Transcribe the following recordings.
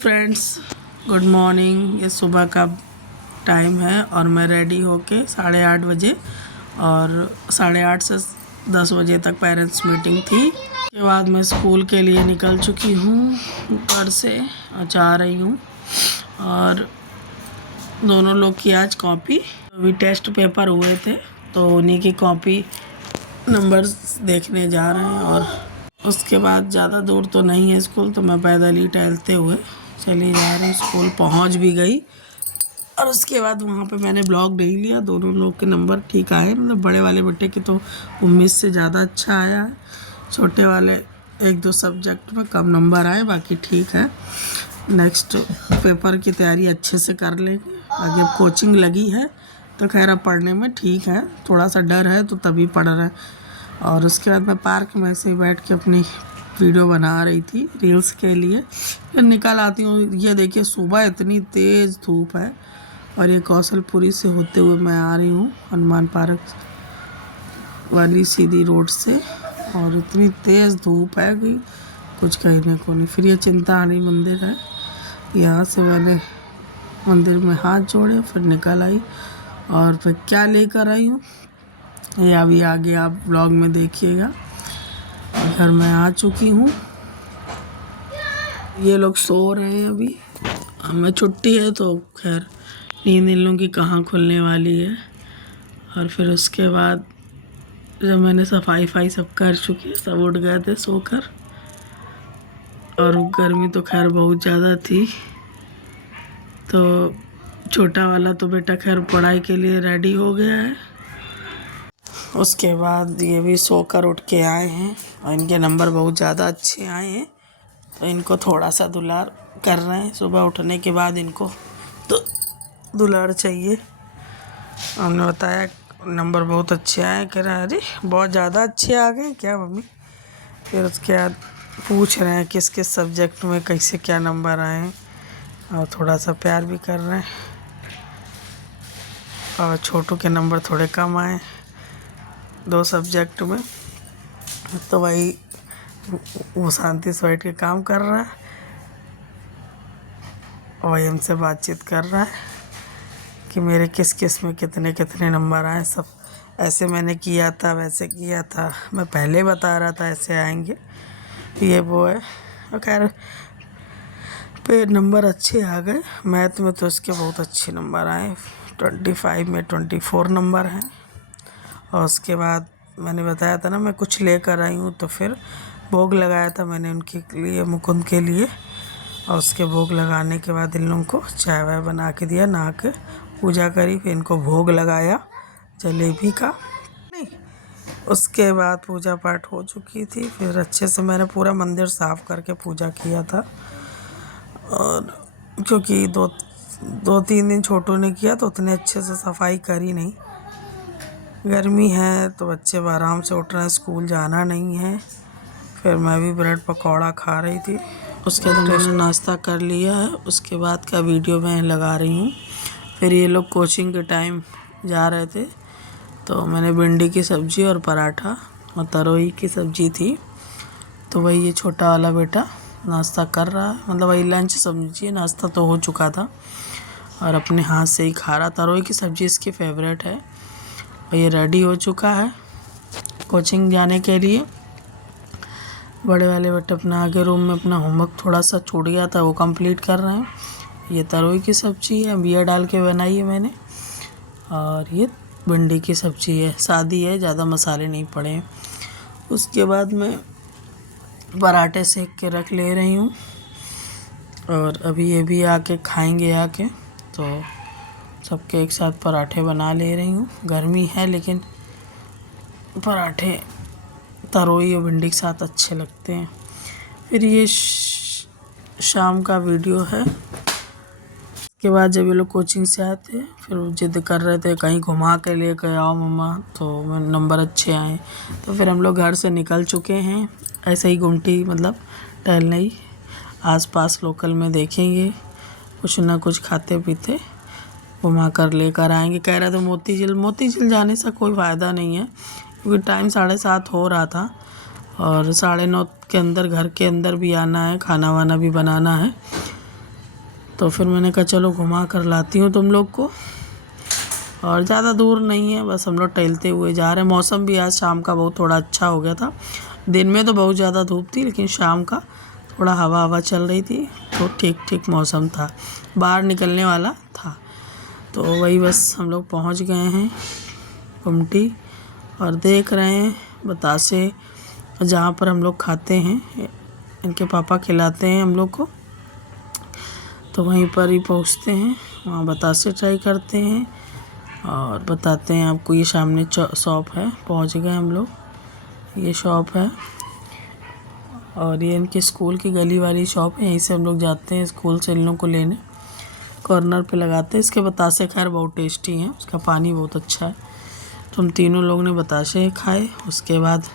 Friends, good morning. ये सुबह का टाइम है और मैं रेडी होके 8:30 बजे और 8:30 से 10 बजे तक पेरेंट्स मीटिंग थी। उसके बाद मैं स्कूल के लिए निकल चुकी हूँ घर से और जा रही हूँ। और दोनों लोग की आज कॉपी, अभी टेस्ट पेपर हुए थे तो उन्हीं की कॉपी नंबर्स देखने जा रहे हैं। और उसके बाद ज़्यादा दूर तो नहीं है स्कूल, तो मैं पैदल ही टहलते हुए चली जा रही हूँ। स्कूल पहुँच भी गई और उसके बाद वहाँ पे मैंने ब्लॉग नहीं लिया। दोनों लोग के नंबर ठीक आए, मतलब बड़े वाले बेटे की तो उम्मीद से ज़्यादा अच्छा आया है, छोटे वाले 1-2 सब्जेक्ट में कम नंबर आए, बाकी ठीक है। नेक्स्ट पेपर की तैयारी अच्छे से कर लेंगे। आगे कोचिंग लगी है तो खैर अब पढ़ने में ठीक है, थोड़ा सा डर है तो तभी पढ़ रहे हैं। और उसके बाद मैं पार्क में ऐसे ही बैठ के अपनी वीडियो बना रही थी रील्स के लिए, फिर निकल आती हूँ। ये देखिए सुबह इतनी तेज़ धूप है और ये कौशलपुरी से होते हुए मैं आ रही हूँ हनुमान पार्क वाली सीधी रोड से, और इतनी तेज़ धूप है कि कुछ कहने को नहीं। फिर ये चिंतामणि मंदिर है, यहाँ से मैंने मंदिर में हाथ जोड़े, फिर निकल आई। और फिर क्या लेकर आई हूँ ये अभी आगे आप ब्लॉग में देखिएगा। घर में आ चुकी हूँ, ये लोग सो रहे हैं अभी, हमें छुट्टी है तो खैर नींद इन लोगों की कहाँ खुलने वाली है। और फिर उसके बाद जब मैंने सफाई सब कर चुकी, सब उठ गए थे सोकर। और गर्मी तो खैर बहुत ज़्यादा थी, तो छोटा वाला तो बेटा खैर पढ़ाई के लिए रेडी हो गया है। उसके बाद ये भी सोकर उठ के आए हैं और इनके नंबर बहुत ज़्यादा अच्छे आए हैं, तो इनको थोड़ा सा दुलार कर रहे हैं। सुबह उठने के बाद इनको तो दुलार चाहिए। हमने बताया नंबर बहुत अच्छे आए, कह रहे हैं अरे बहुत ज़्यादा अच्छे आ गए क्या मम्मी। फिर उसके बाद पूछ रहे हैं किस किस सब्जेक्ट में कैसे क्या नंबर आए हैं, और थोड़ा सा प्यार भी कर रहे हैं। और छोटू के नंबर थोड़े कम आए 2 सब्जेक्ट में, तो वही वो शांति से बैठ के काम कर रहा है और वही हमसे बातचीत कर रहा है कि मेरे किस किस में कितने कितने नंबर आए। सब ऐसे मैंने किया था, वैसे किया था, मैं पहले बता रहा था ऐसे आएंगे, ये वो है। और खैर पे नंबर अच्छे आ गए। मैथ में तो इसके बहुत अच्छे नंबर आए, 25 में 24 नंबर हैं। और उसके बाद मैंने बताया था ना मैं कुछ लेकर आई हूँ, तो फिर भोग लगाया था मैंने उनके लिए, मुकुंद के लिए। और उसके भोग लगाने के बाद इन लोगों को चाय वाय बना के दिया, नहा के पूजा करी, फिर इनको भोग लगाया जलेबी का। नहीं, उसके बाद पूजा पाठ हो चुकी थी, फिर अच्छे से मैंने पूरा मंदिर साफ़ करके पूजा किया था। और क्योंकि 2-3 दिन छोटू ने किया तो उतने अच्छे से सफाई करी नहीं, गर्मी है तो बच्चे आराम से उठ रहे हैं, स्कूल जाना नहीं है। फिर मैं भी ब्रेड पकौड़ा खा रही थी। उसके बाद मैंने नाश्ता कर लिया है, उसके बाद का वीडियो मैं लगा रही हूँ। फिर ये लोग कोचिंग के टाइम जा रहे थे, तो मैंने भिंडी की सब्ज़ी और पराठा और तरोई की सब्ज़ी थी, तो वही ये छोटा वाला बेटा नाश्ता कर रहा है, मतलब वही लंच समझिए, नाश्ता तो हो चुका था और अपने हाथ से ही खा रहा। तरोई की सब्ज़ी इसकी फेवरेट है। और ये रेडी हो चुका है कोचिंग जाने के लिए। बड़े वाले बेटे अपना आगे रूम में अपना होमवर्क थोड़ा सा छूट गया था, वो कंप्लीट कर रहे हैं। ये तरोई की सब्ज़ी है, बिया डाल के बनाई है मैंने, और ये भिंडी की सब्ज़ी है, सादी है, ज़्यादा मसाले नहीं पड़े हैं। उसके बाद मैं पराठे सेक के रख ले रही हूँ और अभी ये भी आके खाएंगे आके, तो सबके एक साथ पराठे बना ले रही हूँ। गर्मी है लेकिन पराठे तरोई और भिंडी के साथ अच्छे लगते हैं। फिर ये शाम का वीडियो है। उसके बाद जब ये लोग कोचिंग से आए थे, फिर वो जिद कर रहे थे कहीं घुमा के लेकर आओ मम्मा, तो मैं नंबर अच्छे आए, तो फिर हम लोग घर से निकल चुके हैं। ऐसे ही घूमती मतलब टहलने ही आसपास लोकल में देखेंगे, कुछ ना कुछ खाते पीते घुमा कर लेकर आएंगे। कह रहे थे मोती झील जाने से कोई फ़ायदा नहीं है, क्योंकि टाइम 7:30 हो रहा था और 9:30 के अंदर घर के अंदर भी आना है, खाना वाना भी बनाना है। तो फिर मैंने कहा चलो घुमा कर लाती हूँ तुम लोग को। और ज़्यादा दूर नहीं है, बस हम लोग टहलते हुए जा रहे हैं। मौसम भी आज शाम का बहुत थोड़ा अच्छा हो गया था। दिन में तो बहुत ज़्यादा धूप थी, लेकिन शाम का थोड़ा हवा चल रही थी, तो ठीक ठीक मौसम था, बाहर निकलने वाला था। तो वही बस हम लोग पहुँच गए हैं गुमटी और देख रहे हैं बतासे, जहाँ पर हम लोग खाते हैं, इनके पापा खिलाते हैं हम लोग को। तो वहीं पर ही पहुँचते हैं, वहाँ बतासे ट्राई करते हैं और बताते हैं आपको। ये सामने शॉप है, पहुँच गए हम लोग, ये शॉप है। और ये इनके स्कूल की गली वाली शॉप है, यहीं से हम लोग जाते हैं स्कूल से इन लोगों को लेने। कॉर्नर पे लगाते हैं। इसके बतासे खैर बहुत टेस्टी हैं, उसका पानी बहुत अच्छा है। तो हम तीनों लोग ने बतासे खाए। उसके बाद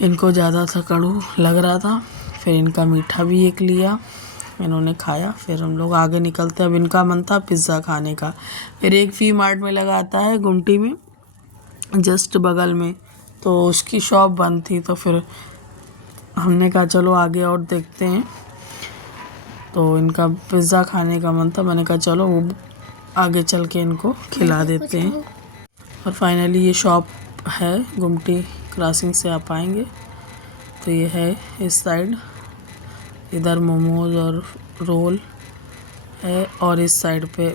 इनको ज़्यादा सा कड़ू लग रहा था, फिर इनका मीठा भी एक लिया, इन्होंने खाया। फिर हम लोग आगे निकलते। अब इनका मन था पिज़्ज़ा खाने का। फिर एक वी मार्ट में लगा आता है गुमटी में, जस्ट बगल में, तो उसकी शॉप बंद थी। तो फिर हमने कहा चलो आगे और देखते हैं। तो इनका पिज़्ज़ा खाने का मन था, मैंने कहा चलो वो आगे चल के इनको खिला देते हैं। और फाइनली ये शॉप है गुमटी क्रॉसिंग से आप आएंगे तो ये है इस साइड। इधर मोमोज और रोल है, और इस साइड पे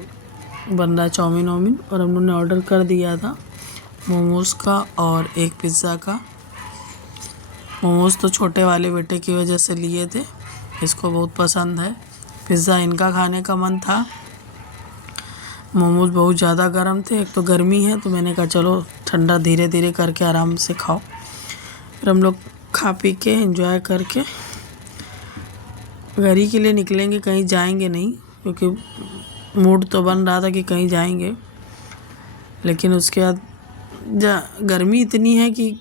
बन रहा है चाउमीन वाउमीन। और हम लोगों ने ऑर्डर कर दिया था मोमोज़ का और एक पिज़्ज़ा का। मोमोज़ तो छोटे वाले बेटे की वजह से लिए थे, इसको बहुत पसंद है। पिज़्ज़ा इनका खाने का मन था। मोमोज़ बहुत ज़्यादा गर्म थे, एक तो गर्मी है, तो मैंने कहा चलो ठंडा धीरे धीरे करके आराम से खाओ। फिर हम लोग खा पी के एंजॉय करके घर ही के लिए निकलेंगे, कहीं जाएंगे नहीं, क्योंकि मूड तो बन रहा था कि कहीं जाएंगे। लेकिन उसके बाद गर्मी इतनी है कि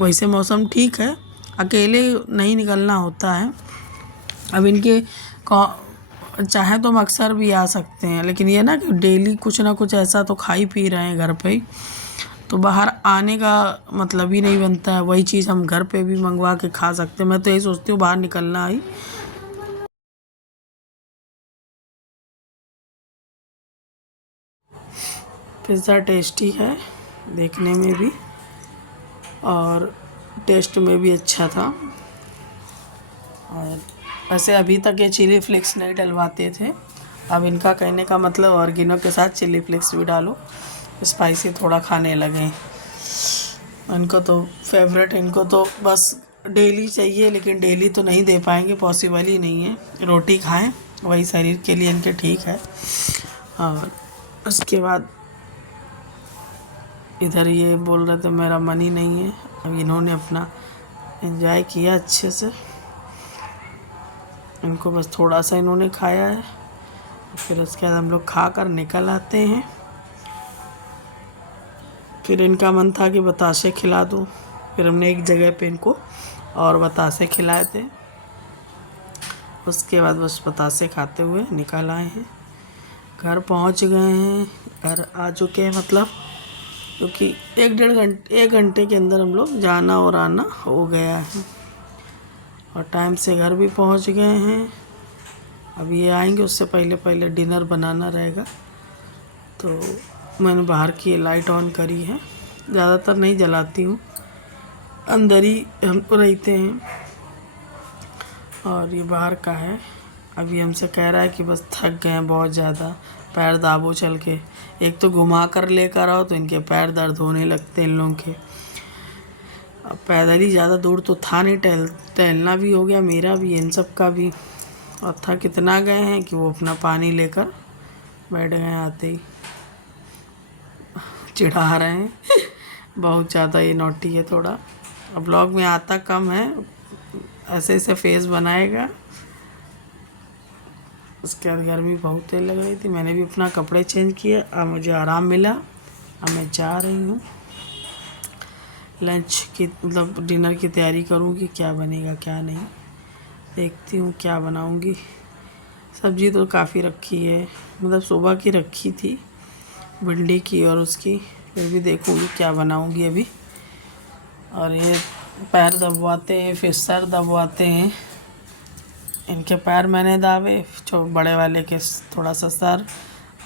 वैसे मौसम ठीक है, अकेले नहीं निकलना होता है। अब इनके चाहे तो हम अक्सर भी आ सकते हैं, लेकिन ये ना कि डेली कुछ ना कुछ ऐसा तो खा ही पी रहे हैं घर पे ही, तो बाहर आने का मतलब ही नहीं बनता है। वही चीज़ हम घर पे भी मंगवा के खा सकते हैं। मैं तो यही सोचती हूँ बाहर निकलना ही। पिज़्ज़ा टेस्टी है देखने में भी, और टेस्ट में भी अच्छा था। और वैसे अभी तक ये चिली फ्लेक्स नहीं डलवाते थे, अब इनका कहने का मतलब ऑर्गेनो के साथ चिली फ्लेक्स भी डालो, स्पाइसी थोड़ा खाने लगे। इनको तो फेवरेट, इनको तो बस डेली चाहिए, लेकिन डेली तो नहीं दे पाएंगे, पॉसिबल ही नहीं है। रोटी खाएं, वही शरीर के लिए इनके ठीक है। और उसके बाद इधर ये बोल रहे थे मेरा मन ही नहीं है। अब इन्होंने अपना एंजॉय किया अच्छे से, इनको बस थोड़ा सा इन्होंने खाया है। फिर उसके बाद हम लोग खा कर निकल आते हैं। फिर इनका मन था कि बतासे खिला दूँ, फिर हमने एक जगह पे इनको और बतासे खिलाए थे। उसके बाद बस बतासे खाते हुए निकल आए हैं, घर पहुंच गए हैं, घर आ चुके हैं मतलब, क्योंकि एक घंटे के अंदर हम लोग जाना और आना हो गया है। और टाइम से घर भी पहुंच गए हैं। अब ये आएंगे, उससे पहले पहले डिनर बनाना रहेगा। तो मैंने बाहर की लाइट ऑन करी है, ज़्यादातर नहीं जलाती हूँ, अंदर ही हम रहते हैं। और ये बाहर का है। अभी हमसे कह रहा है कि बस थक गए हैं बहुत ज़्यादा, पैर दाबो चल के। एक तो घुमा कर लेकर आओ तो इनके पैर दर्द होने लगते हैं इन लोगों के। अब पैदल ही ज़्यादा दूर तो था नहीं, टहलना भी हो गया मेरा भी, इन सब का भी। और थक इतना गए हैं कि वो अपना पानी लेकर बैठ गए आते ही। चिढ़ा रहे हैं बहुत ज़्यादा, ये नॉटी है थोड़ा। अब ब्लॉग में आता कम है, ऐसे ऐसे फेस बनाएगा। उसके बाद गर्मी बहुत तेज लग रही थी, मैंने भी अपना कपड़े चेंज किए। अब मुझे आराम मिला, अब मैं जा रही हूँ लंच की, मतलब डिनर की तैयारी करूँगी, क्या बनेगा क्या नहीं, देखती हूँ क्या बनाऊँगी। सब्ज़ी तो काफ़ी रखी है, मतलब सुबह की रखी थी भिंडी की और उसकी, फिर भी देखूँगी क्या बनाऊँगी अभी। और ये पैर दबवाते हैं, फिर सर दबवाते हैं, इनके पैर मैंने दाबे, जो बड़े वाले के थोड़ा सा सर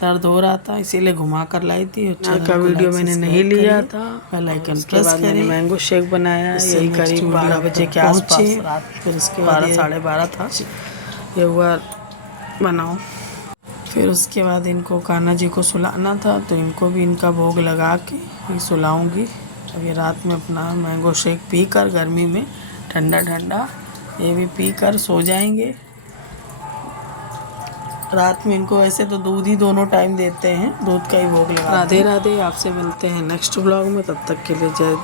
दर्द हो रहा था, इसीलिए घुमा कर लाई थी। अच्छा का वीडियो मैंने नहीं लिया था, बेल आइकन प्रेस करें। मैंने मैंगो शेक बनाया, यही करीब 12 बजे के आसपास रात, फिर इसके बाद 12 साढ़े 12 था ये हुआ बनाओ। फिर उसके बाद इनको कान्हा जी को सुलाना था, तो इनको भी इनका भोग लगा के ही सुलाऊंगी। अब ये रात में अपना मैंगो शेक पी कर, गर्मी में ठंडा ठंडा ये भी पी कर सो जाएंगे। रात में इनको ऐसे तो दूध ही दोनों टाइम देते हैं, दूध का ही भोग लगा। राधे राधे, आपसे मिलते हैं नेक्स्ट ब्लॉग में, तब तक के लिए जय